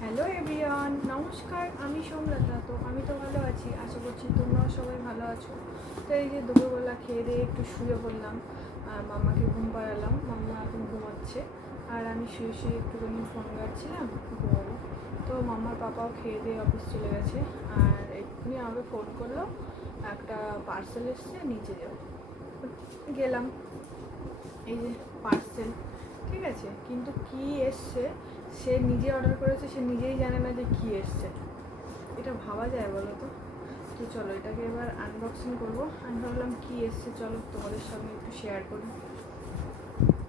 Hello everyone, নমস্কার। আমি সোমলতা। তো আমি তো ভালো আছি, আশা করছি তোমরাও সবাই ভালো আছো। তো এই যে দুপুরবেলা খেয়ে দিয়ে একটু শুয়ে পড়লাম, আর মাম্মাকে ঘুম পাড়ালাম। মাম্মা এখন ঘুমাচ্ছে, আর আমি শুয়ে শুয়ে একটুখানি ফোন ঘাটছিলাম, ঘুমাবো। তো মাম্মার পাপাও খেয়ে দিয়ে অফিস চলে গেছে, আর এক্ষুনি আমাকে ফোন করলো, একটা পার্সেল এসছে, নিচে যাও। গেলাম, এই যে পার্সেল, ঠিক আছে, কিন্তু কি এসছে সে নিজে অর্ডার করেছে, সে নিজেই জানে না যে কি এসছে। এটা ভাবা যায় বলো তো? তো চলো এটাকে এবার আনবক্সিং করবো। আমি ভাবলাম কি এসছে, চলো তোমাদের সঙ্গে একটু শেয়ার করি।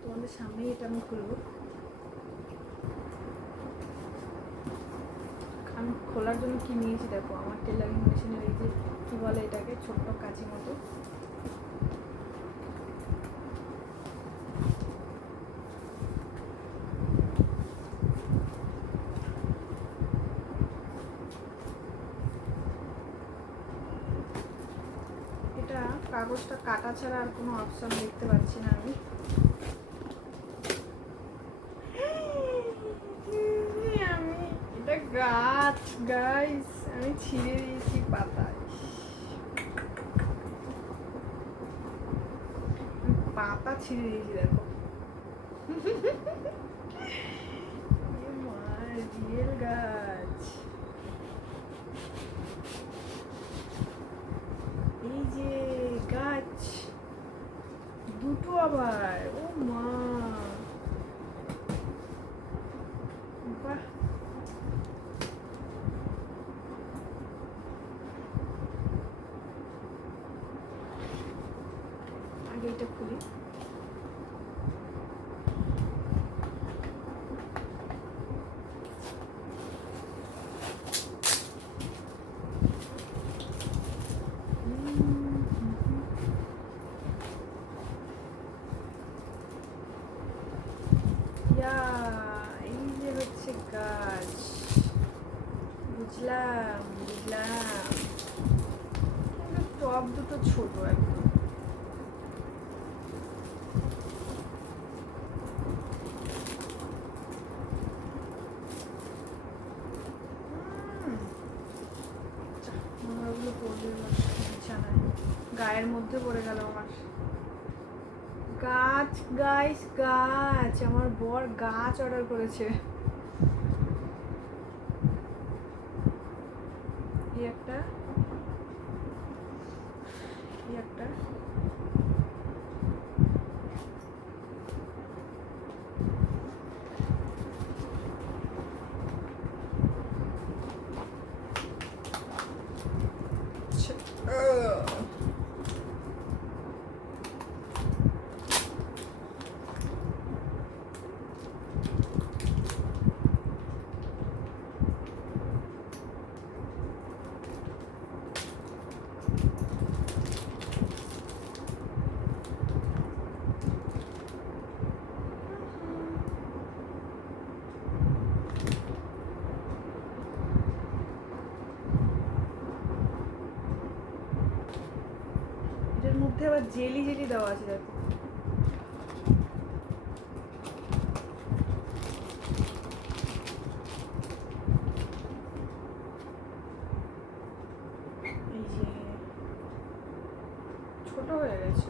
তোমাদের সামনেই এটা আমি খুলবো। আমি খোলার জন্য কি নিয়েছি দেখো, আমার টেলারিং মেশিনের এই যে কী বলে এটাকে, ছোট্ট কাঁচি মতো। এটা কাগজটা কাটা ছাড়া আর কোনো অপশান দেখতে পাচ্ছি না আমি। আমি এটা গাছ, গাইস, আমি ছিঁড়ে দিয়েছি পাতায়, পাতা ছিঁড়ে দিয়েছি দেখো। রিয়েল গাছ, এই যে গাছ দুটো আবার, ও মা, বাহ। আগে এটা খুলি। এই যে হচ্ছে গাছ, বুঝলাম বুঝলাম, কিন্তু টব দুটো ছোট একদম। ওগুলো পড়বে বিছানায়, গায়ের মধ্যে পড়ে গেল আমার। গাছ, গাইস, গাছ, আমার বর গাছ অর্ডার করেছে। এই একটা, এই একটা, এটার মধ্যে আবার জেলি জেলি দেওয়া আছে দেখো। এই যে ছোট হয়ে গেছে,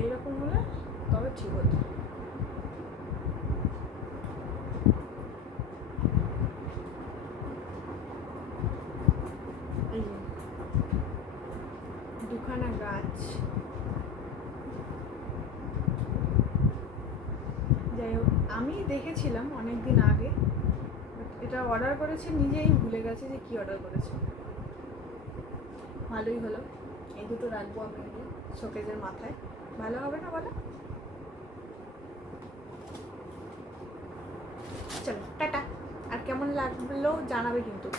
এইরকম হলে তবে ঠিক হতো। এই যে দুখানা গাছ, যাই হোক, আমি দেখেছিলাম অনেক দিন আগে, এটা অর্ডার করেছে, নিজেই ভুলে গেছে যে কি অর্ডার করেছে। ভালোই হলো, এই দুটো রাখবো আমি শোকেজের মাথায়, ভালো হবে না বলো? চলো টাটা, আর কেমন লাগলো জানাবে কিন্তু।